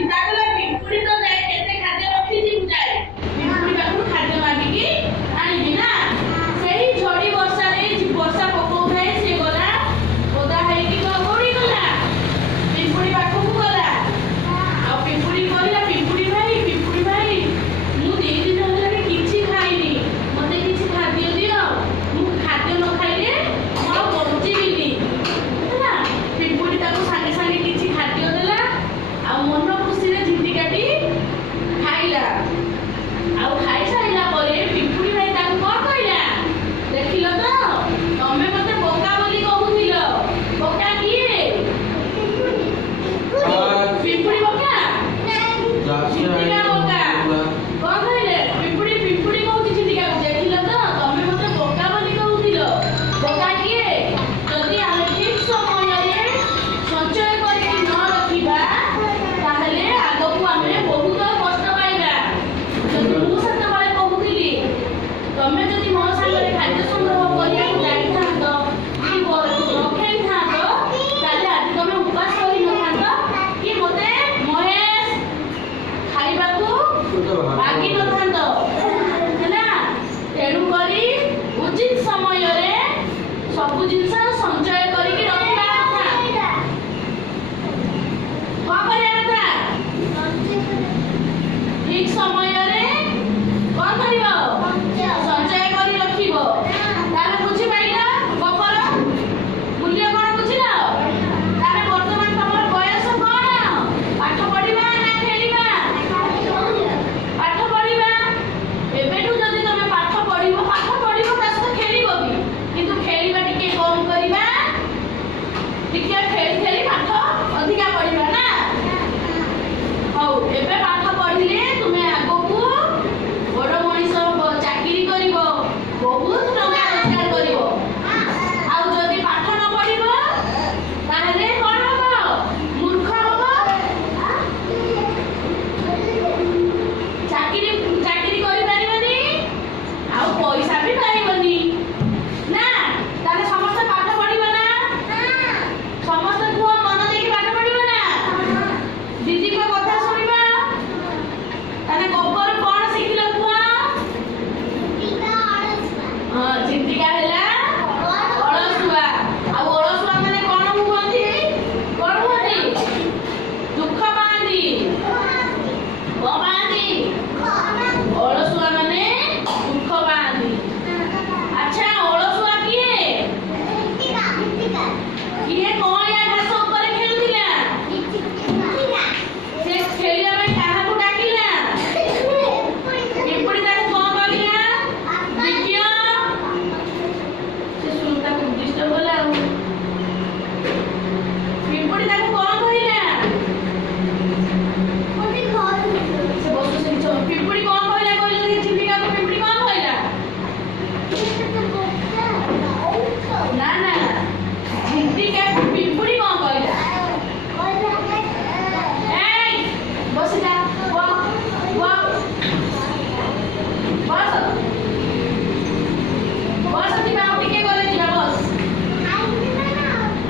चिंता कला पिंपुड़ी तो जाए केते खाद्य रखी जी जाए पिंपुड़ी पाखु खाद्य मागिकी आनिबी ना सेही झड़ी वर्षा रे वर्षा पकौ थाए से गला ओदा हेकी गड़ी गला पिंपुड़ी पाखु गला आ पिंपुड़ी कहला पिंपुड़ी भाई मु 2 दिन हेलानी किछि खाइनी मते किछि खाद्य दियो मु खाद्य न खाइले मोर बଞ୍ଚିबिनी ହେଲା पिंपुड़ी ताको संगे संगे किछि खाद्य देला आ मन खुशी रे झिंटी काटी खाइला आ खाइ साइला परे पिंपुड़ी भाई ताको कोन कहला देखिलो तो तमे मते बोका बोली कहूथिलो बोका किए पिंपुड़ी बोका झिंटिका बोका कोन कहले पिंपुड़ी कहूथि झिंटिका देखिलो तो तमे मते बोका बोली कहूथिलो बोका किए जदि आमे ठीक समय रे संचय करके न रखिबा ताहले आगकू आमे बहुत कष्ट पाइबा जदि मु सते बळे कहूथिली तमे जदि मो संगे खाद्य संग्रह करिया जाई थांतो कि रखेई थांतो ताले आज तमे उपास करि न थांतो कि मते महेश खाइबाकू बाकी न थांतो हैना तेणु करी उचित समय रे सब जिंस संचय करिकि रखिबा କଥା कोन करिया କଥା ठीक समय रे कोन करिवो संचय करि रखिबो ताले बुझि पाइला गपर मूल्य कोन बुझिलो ताले वर्तमान तमर बयस कोन पाठ पढिबा ना खेलिबा पाठ पढिबा एबेठु जदि तमे पाठ पढिबो ता सହିତ खेलिबो भी किंतु खेलिबा टिके कम करिबा टिके खेली पाठ अधिका पढिबा ना हौ एबे पाठ पढिले तुमे आगोकू बड़ मनीष चाकरी करिवो बहुत टका रोजगार करिवो आ जदि पाठ न पढिबो ताहले कोन हबो मूर्ख हबो चाकरी करि पारिबनी आ पैसा भी पाइबनी ना ताले समस्त पाठ पढिबो ना समस्त पुआ मन देखि पाठ पढिबो ना दीदी को कथा सुनिबा ताले गपर कोन सिखिलो पुआ हां चिंतिका हैला अळसुआ आ अळसुआ माने कोन हुवंती दुख पांदी अळसुआ माने दुख पांदी अच्छा अळसुआ किए किए कोन या घास ऊपर खेलुतिला से खेलिया में काहाकू डाकिला पिंपुड़ी ताको कोन करिया देखियो से सुनता को डिस्टर्ब होला पिंपुड़ी ताको कोन कहिला से बसु से चो पिंपुड़ी कोन कहला कहले झिंटिका को पिंपुड़ी कोन कहला ना ना झिंटिका को पिंपुड़ी कोन कहला ए बस जा वो बस ती बाउ टिके गले जिबा बस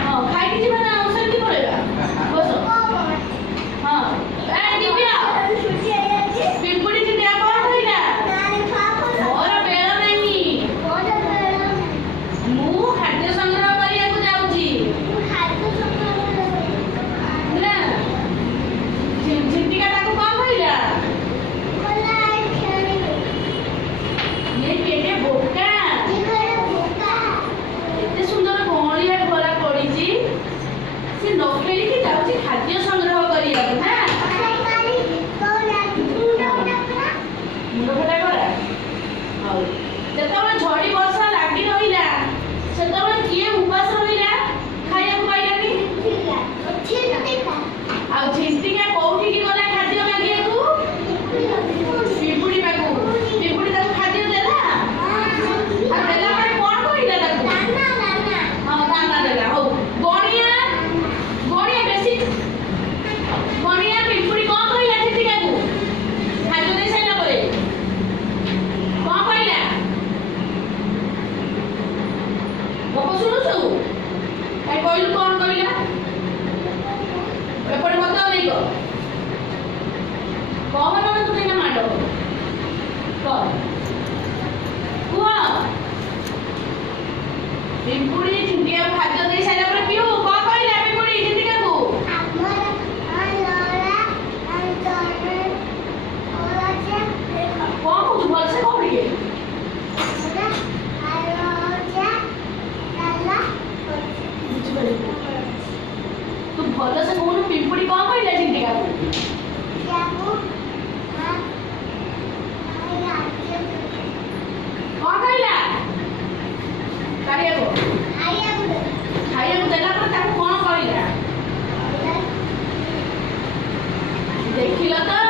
हां खाइ कि जिबा ना औषधि पड़ेगा बस हां ए दिव्या पिंपुड़ी चिटिया कोन कहला मोर बेल नहीं मु खाद्य संग्रह करिया को जाउची ना झिंटिका ताको कोन कहला ये केटे बोका एते सुंदर कोहलिया घोड़ा पड़ीची से न खेली कि जाउची खाद्य संग्रह करिया ना मुंड फटा करा और जेतबे झड़ी वर्षा लागी रहिला सेतबे किए उपास रहिला खाइया को पाइलानी आ झिंटिका कोठी की गला खाद्य मागिया को पिंपुड़ी ताको खाद्य देला आ देला माने कोन कहिला ताको हां दाना देला हो गणिया बेसी गणिया पिंपुड़ी कोन कहिला झिंटिका को खाद्य दे साइला परे कोन कहिला बाबा सुनुछु ए कहलु कोन कहिला एपटे मत नहीं को କୁହ ପିମ୍ପୁଡ଼ି ଝିଣ୍ଟିକାକୁ ଖାଦ୍ୟ ଦେଇ ସାରିଲା ପରେ ପିଉ କଣ କହିଲା ପିମ୍ପୁଡ଼ି ଝିଣ୍ଟିକାକୁ? କଣ କହୁଛୁ ଭଲସେ କହ ଟିକେ। ତୁ ଭଲସେ କହୁନୁ ପିମ୍ପୁଡ଼ି କଣ କହିଲା ଝିଣ୍ଟିକାକୁ? କଣ କହିଲା? ଖାଇବାକୁ ଦେଲା ପରେ ତାକୁ କଣ କହିଲା? ଦେଖିଲ ତ